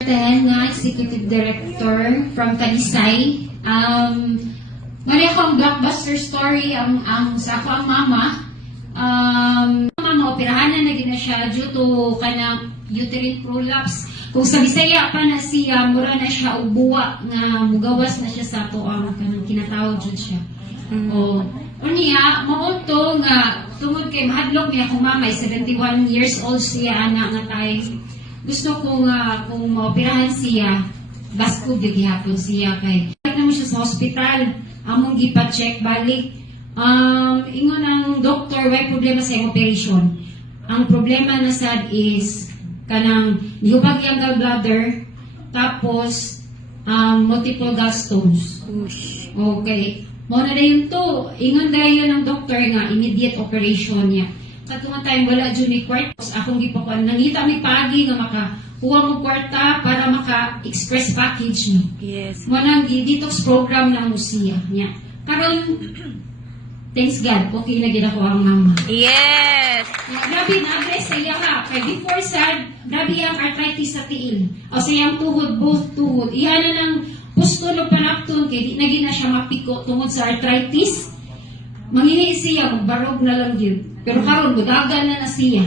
Nga Executive Director from Talisay. Mali ako ang blockbuster story sa ako ang mama. Mama, operahan na gina siya due to kanang uterine prolapse. Kung sa Bisaya pa na siya, mura na siya ubuwa nga mugawas na siya sa ato ang kanang kinatawag jud siya. Unya, maunto nga tungod kay mahadlok niya akong mama, 71 years old siya ana nga tay. Gusto ko nga kung maoperahan siya, basko gihapon siya kay naman siya sa hospital, among gipa-check balik. Ingon ang doktor, way problema sa iyang operation. Ang problema na sad is kanang nihubag yung gallbladder, tapos multiple gallstones. Okay. Muna na yun to. Ingon na yun ang doktor nga, immediate operation niya. Katong time wala dyan ni kwartos, akong gipakuan. Nangita may pagi nga makakuha mo kwarta para maka-express package mo. Yes. Muna detox program ng musiya niya. Karon, thanks God, okay na gina ko ang mama. Yes. Grabe na address sa iya ha. Kay before sad, grabe ang arthritis sa tiil. O sa iyang tuhod, both tuhod. Iyan na ng pustulog panapton, kay di na gina siya mapiko tungod sa arthritis. Manghihi siya, magbarog na lang yun. Pero karon budagan na siya.